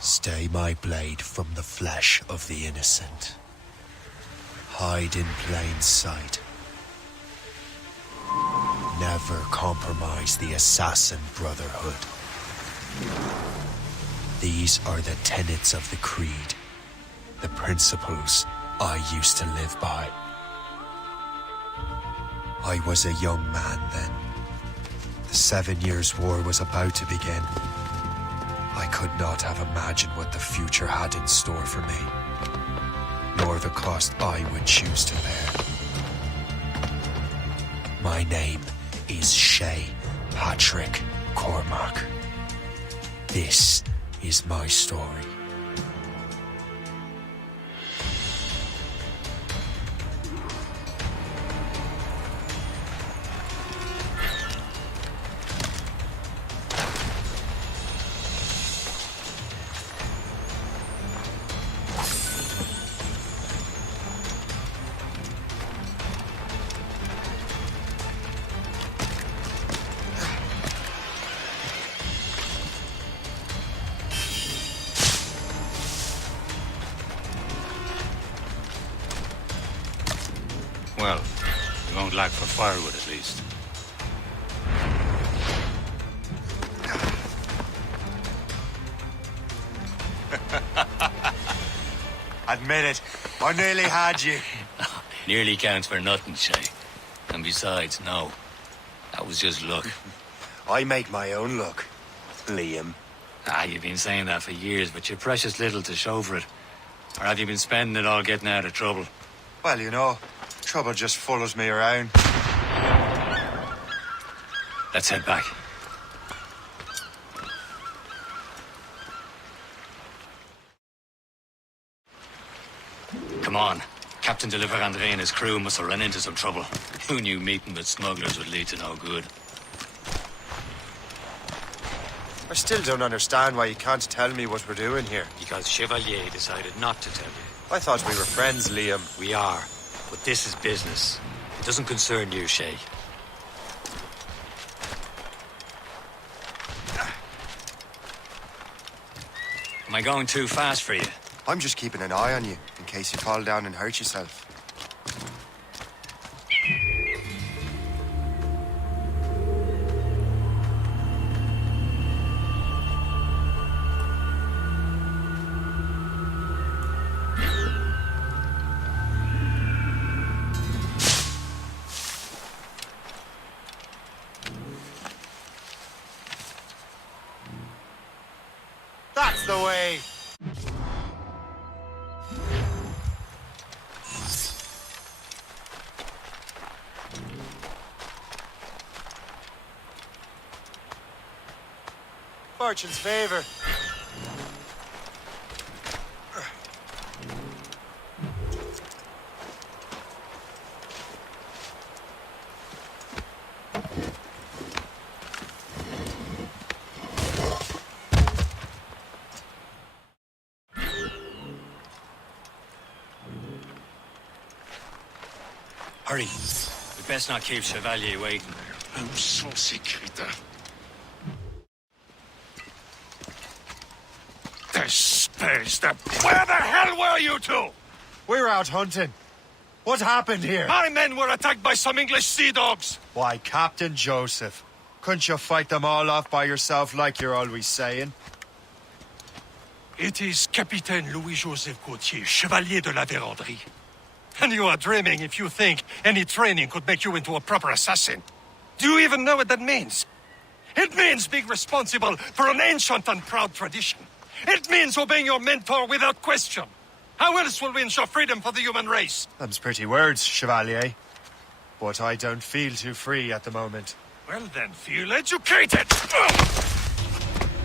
Stay my blade from the flesh of the innocent. Hide in plain sight. Never compromise the assassin brotherhood. These are the tenets of the creed, the principles I used to live by. I was a young man then. The 7 Years' War was about to begin. I could not have imagined what the future had in store for me, nor the cost I would choose to bear. My name is Shay Patrick Cormac. This is my story. Well, we won't lack for firewood at least. Admit it, I nearly had you. Nearly counts for nothing, Shay. And besides, no. That was just luck. I make my own luck, Liam. You've been saying that for years, but you're precious little to show for it. Or have you been spending it all getting out of trouble? Well, you know, trouble just follows me around. Let's head back. Come on. Captain de Andre and his crew must have run into some trouble. Who knew meeting with smugglers would lead to no good? I still don't understand why you can't tell me what we're doing here. Because Chevalier decided not to tell you. I thought we were friends, Liam. We are, but this is business. It doesn't concern you, Shay. Am I going too fast for you? I'm just keeping an eye on you, in case you fall down and hurt yourself. That's the way! Fortune's favor. Hurry. We best not keep Chevalier waiting. Où sont ces crétins? Where the hell were you two? We were out hunting. What happened here? My men were attacked by some English sea dogs. Why, Captain Joseph. Couldn't you fight them all off by yourself like you're always saying? It is Capitaine Louis-Joseph Gauthier, Chevalier de la Vérendrye. And you are dreaming if you think any training could make you into a proper assassin. Do you even know what that means? It means being responsible for an ancient and proud tradition. It means obeying your mentor without question. How else will we ensure freedom for the human race? Them's pretty words, Chevalier. But I don't feel too free at the moment. Well then, feel educated!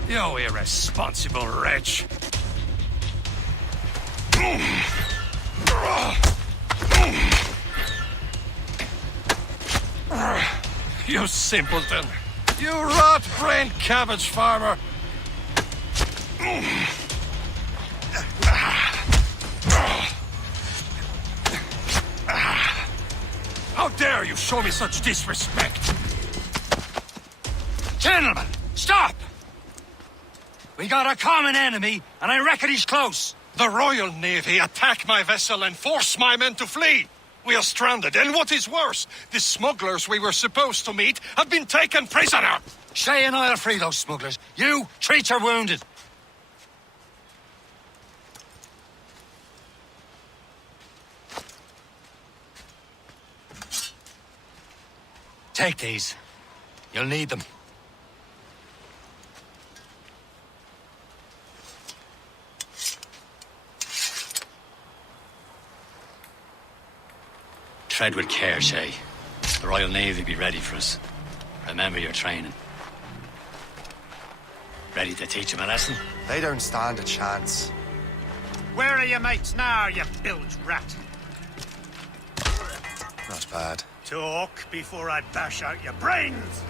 You irresponsible wretch. You simpleton. You rot-brained cabbage farmer. How dare you show me such disrespect? Gentlemen, stop! We got a common enemy, and I reckon he's close. The Royal Navy attack my vessel and force my men to flee. We are stranded, and what is worse, the smugglers we were supposed to meet have been taken prisoner. Shay and I'll free those smugglers. You, treat your wounded. Take these. You'll need them. Tread with care, Shay. The Royal Navy be ready for us. Remember your training. Ready to teach them a lesson? They don't stand a chance. Where are your mates now, you bilge rat? Not bad. Talk before I bash out your brains!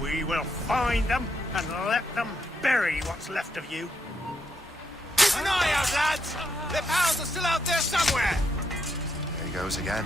We will find them and let them bury what's left of you. Keep an eye out, lads! Their pals are still out there somewhere! There he goes again.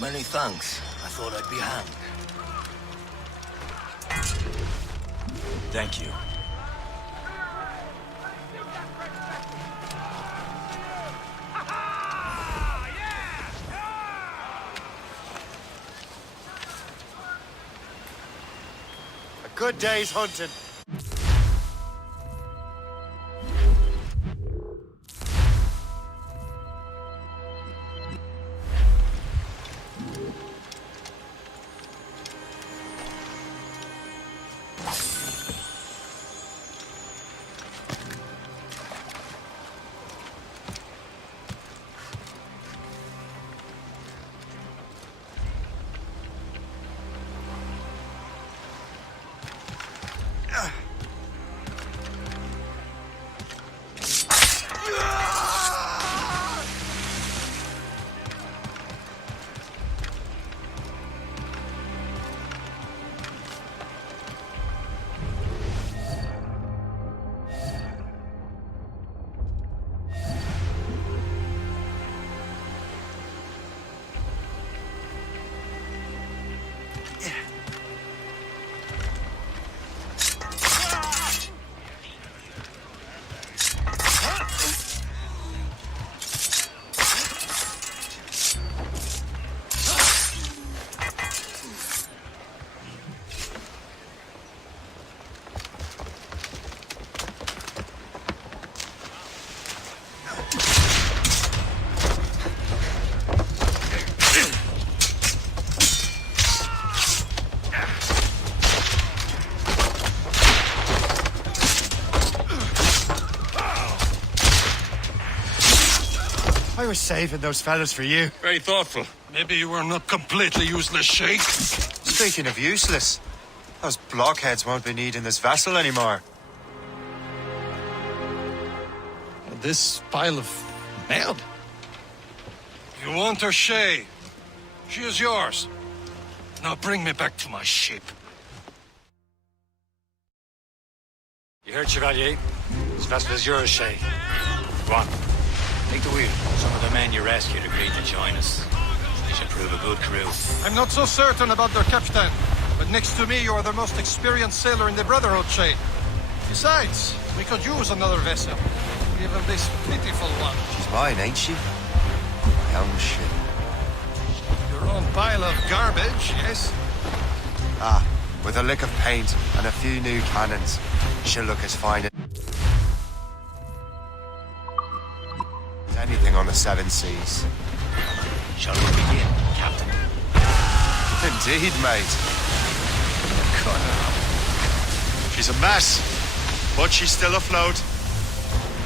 Many thanks. I thought I'd be hanged. Thank you. A good day's hunting. I was saving those fellas for you. Very thoughtful. Maybe you were not completely useless, Shay. Speaking of useless, those blockheads won't be needing this vessel anymore. This pile of mail? You want her, Shay? She is yours. Now bring me back to my ship. You heard, Chevalier? This vessel is yours, Shay. Go on. Take the wheel. Some of the men you rescued agreed to join us. They should prove a good crew. I'm not so certain about their captain, but next to me you are the most experienced sailor in the Brotherhood, Shay. Besides, we could use another vessel. Even this pitiful one. She's mine, ain't she? My own ship. Your own pile of garbage, yes? Ah, with a lick of paint and a few new cannons, she'll look as fine as anything on the seven seas. Shall we begin, Captain? Indeed, mate. She's a mess, but she's still afloat.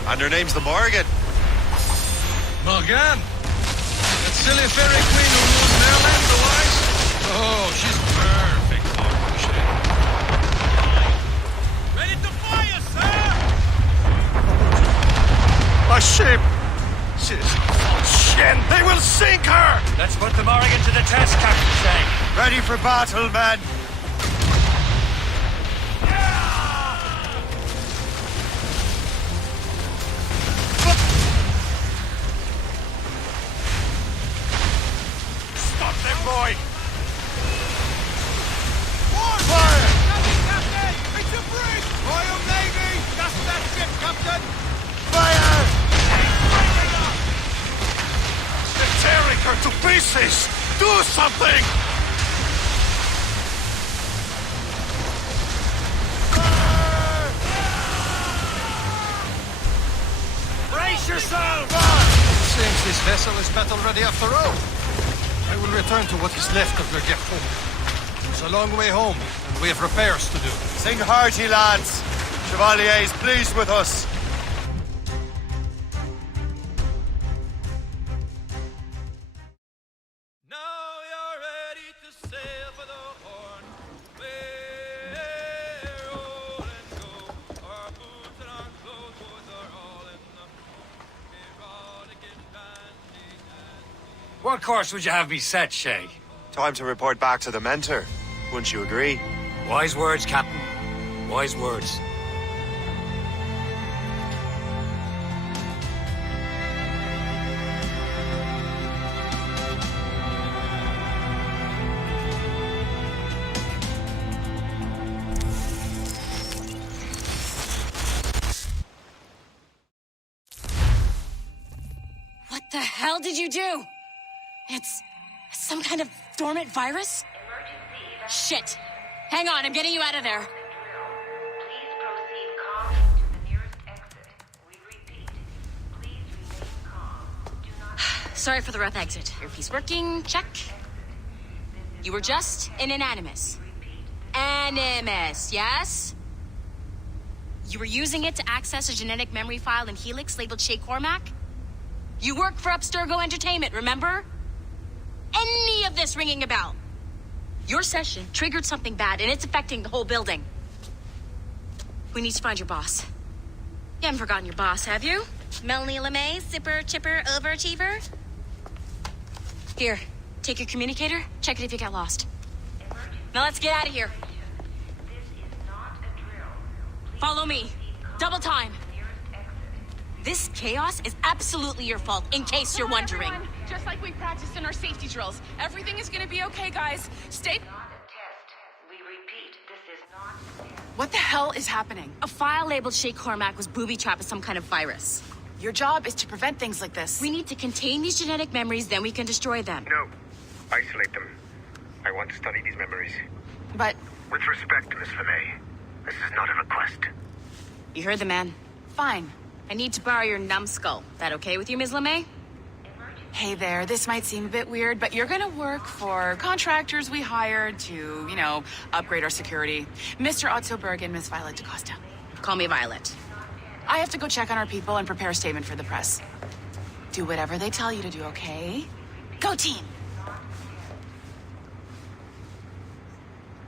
And her name's the Morgan. Morgan? That silly fairy queen who rules Maryland, the wise? Oh, she's perfect for you, Shay. Ready to fire, sir! A ship! She's shit! They will sink her! Let's put the Morrigan to the test, Captain Shay. Ready for battle, men. Stop them, boy! Fire! Nothing, Captain! It's a brig! Royal Navy! That's that ship, Captain! Fire! They're tearing her to pieces! Do something! Brace yourself! Seems this vessel is battle ready after all. I will return to what is left of your gift home. It's a long way home, and we have repairs to do. Sing hearty, lads. Chevalier is pleased with us. Now you're ready to sail for the Horn. We're roll and go. Our boots and our clothes are all in the erotic and dandy. What course would you have me set, Shay? Time to report back to the mentor. Wouldn't you agree? Wise words, Captain. Wise words. What the hell did you do? It's some kind of dormant virus? Shit. Hang on, I'm getting you out of there. Please proceed calmly to the nearest exit. We repeat, please remain calm. Do not... Sorry for the rough exit. Earpiece working, check. You were just in an Animus. Animus, yes? You were using it to access a genetic memory file in Helix labeled Shay Cormac? You work for Abstergo Entertainment, remember? Any of this ringing a bell? Your session triggered something bad, and it's affecting the whole building. We need to find your boss. You haven't forgotten your boss, have you? Melanie LeMay, zipper, chipper, overachiever? Here, take your communicator, check it if you get lost. Now let's get out of here. This is not a drill. Please Follow me. Double time. nearest exit. This chaos is absolutely your fault, in case you're wondering. Everyone, just like we practiced in our safety drills. Everything is gonna be okay, guys. Stay... Not a test. We repeat, this is not a test. What the hell is happening? A file labeled Shay Cormac was booby-trapped with some kind of virus. Your job is to prevent things like this. We need to contain these genetic memories, then we can destroy them. No. Isolate them. I want to study these memories. But With respect, Miss LeMay, this is not a request. You heard the man. fine. I need to borrow your numbskull. That okay with you, Ms. LeMay? Hey there, this might seem a bit weird, but you're gonna work for contractors we hired to, upgrade our security. Mr. Otto Berg and Miss Violet DaCosta. Call me Violet. I have to go check on our people and prepare a statement for the press. Do whatever they tell you to do, okay? Go team!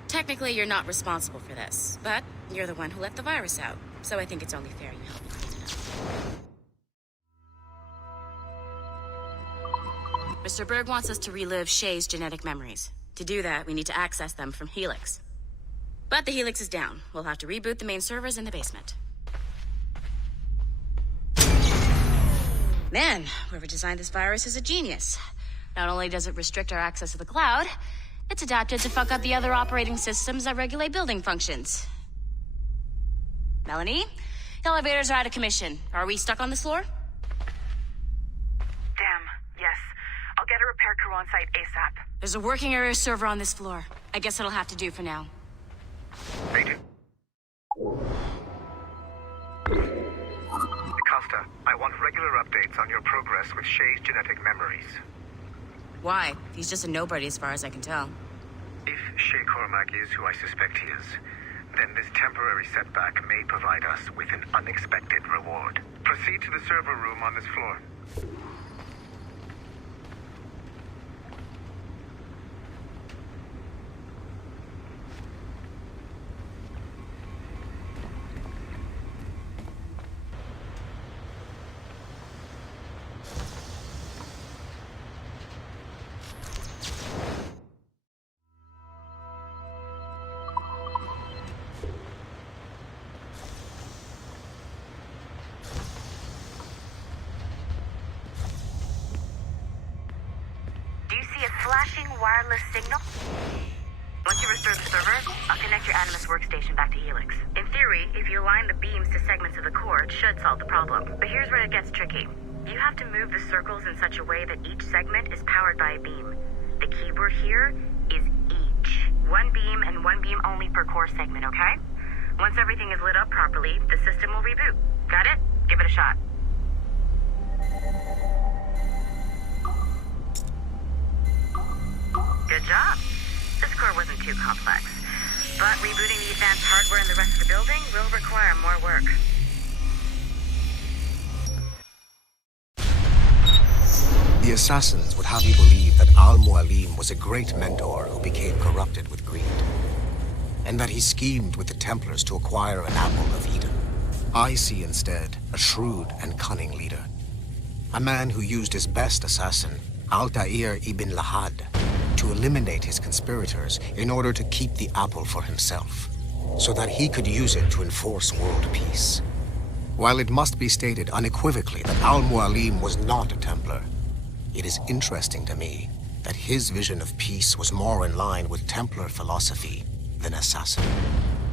Technically, you're not responsible for this, but you're the one who let the virus out, so I think it's only fair you help me clean it up. Mr. Berg wants us to relive Shay's genetic memories. To do that, we need to access them from Helix. But the Helix is down. We'll have to reboot the main servers in the basement. Man, whoever designed this virus is a genius. Not only does it restrict our access to the cloud, it's adapted to fuck up the other operating systems that regulate building functions. Melanie, the elevators are out of commission. Are we stuck on this floor? Damn, yes. I'll get a repair crew on site ASAP. There's a working area server on this floor. I guess it'll have to do for now. Agent. DaCosta, I want regular updates on your progress with Shay's genetic memories. Why? He's just a nobody as far as I can tell. If Shay Cormac is who I suspect he is, then this temporary setback may provide us with an unexpected reward. Proceed to the server room on this floor. Do you see a flashing wireless signal? Once you restore the server, I'll connect your Animus workstation back to Helix. In theory, if you align the beams to segments of the core, it should solve the problem. But here's where it gets tricky. You have to move the circles in such a way that each segment is powered by a beam. The keyword here is each. One beam and one beam only per core segment, okay? Once everything is lit up properly, the system will reboot. Got it? Give it a shot. Good job. This core wasn't too complex, but rebooting the advanced hardware in the rest of the building will require more work. The assassins would have you believe that Al-Mualim was a great mentor who became corrupted with greed, and that he schemed with the Templars to acquire an apple of Eden. I see instead a shrewd and cunning leader, a man who used his best assassin, Altair ibn Lahad, to eliminate his conspirators in order to keep the apple for himself, so that he could use it to enforce world peace. While it must be stated unequivocally that Al-Mualim was not a Templar, it is interesting to me that his vision of peace was more in line with Templar philosophy than assassin.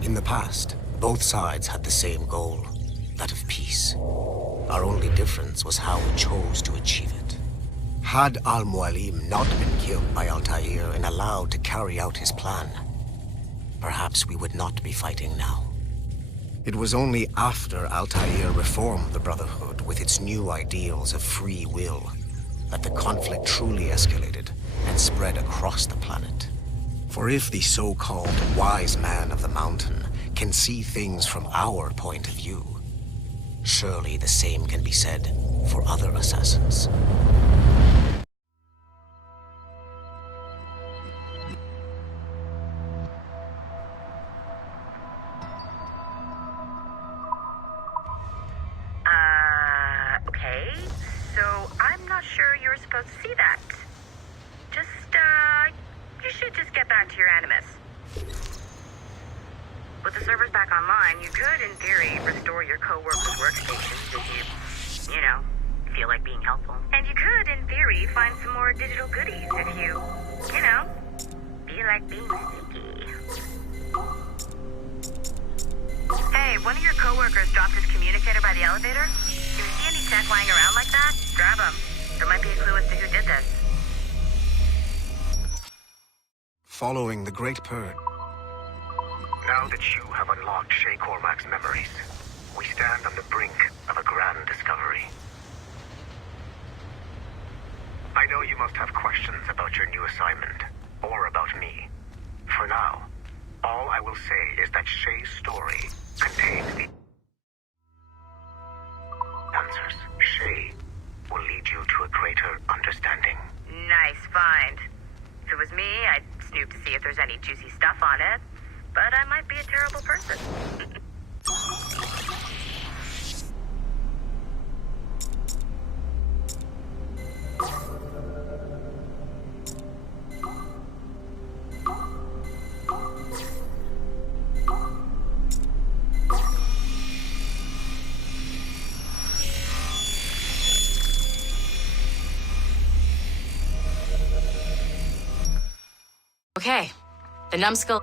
In the past, both sides had the same goal, that of peace. Our only difference was how we chose to achieve it. Had Al-Mualim not been killed by Altair and allowed to carry out his plan, perhaps we would not be fighting now. It was only after Altair reformed the Brotherhood with its new ideals of free will that the conflict truly escalated and spread across the planet. For if the so-called wise man of the mountain can see things from our point of view, surely the same can be said for other assassins. Okay, so I'm not sure you're supposed to see that. You should just get back to your Animus. With the servers back online, you could, in theory, restore your co-workers' workstations if you feel like being helpful. And you could, in theory, find some more digital goodies if you feel like being sneaky. Hey, one of your co-workers dropped his communicator by the elevator. If you see any tech lying around like that, grab them. There might be a clue as to who did this. Following the Great Purge. Now that you have unlocked Shay Cormac's memories, we stand on the brink of a grand discovery. I know you must have questions about your new assignment, or about me. For now, all I will say is that Shay's story contains the answers. Shay will lead you to a greater understanding. Nice find. If it was me, I'd snoop to see if there's any juicy stuff on it. But I might be a terrible person. Okay, the numbskull.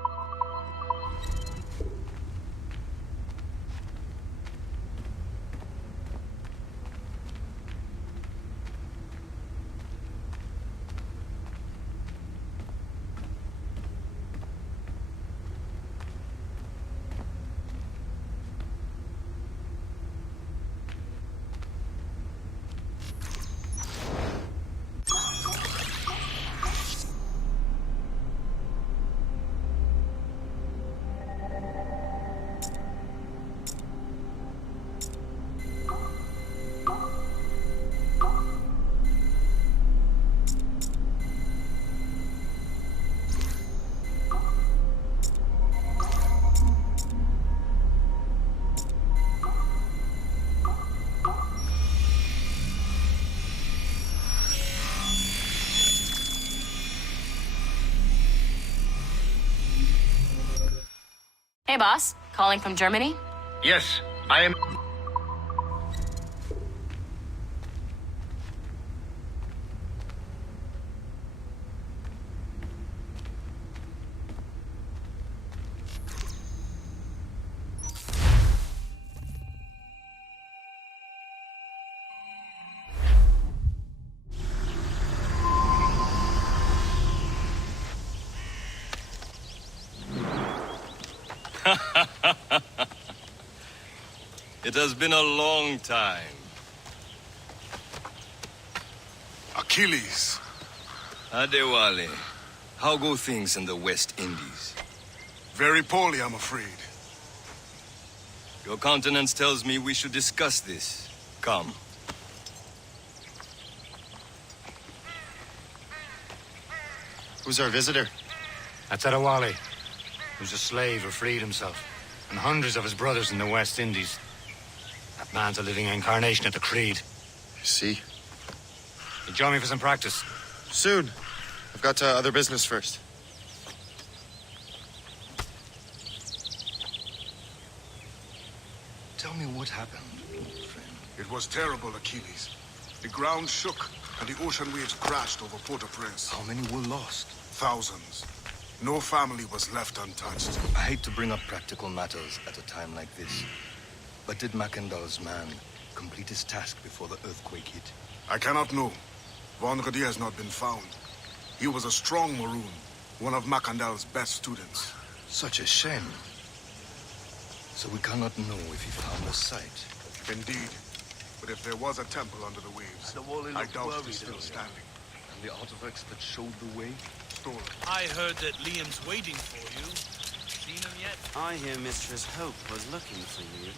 Hey, boss. Calling from Germany? Yes, I am. It has been a long time. Achilles. Adewale, how go things in the West Indies? Very poorly, I'm afraid. Your countenance tells me we should discuss this. Come. Who's our visitor? That's Adewale, who's a slave who freed himself, and hundreds of his brothers in the West Indies. That man's a living incarnation of the Creed. See? You join me for some practice? Soon. I've got other business first. Tell me what happened, old friend. It was terrible, Achilles. The ground shook, and the ocean waves crashed over Port-au-Prince. How many were lost? Thousands. No family was left untouched. I hate to bring up practical matters at a time like this. But did Mackandal's man complete his task before the earthquake hit? I cannot know. Vonredi has not been found. He was a strong Maroon, one of Mackandal's best students. Such a shame. So we cannot know if he found the site. Indeed. But if there was a temple under the waves, I doubt it is still standing. And the artifacts that showed the way? Stolen. I heard that Liam's waiting for you. Seen him yet? I hear Mistress Hope was looking for you.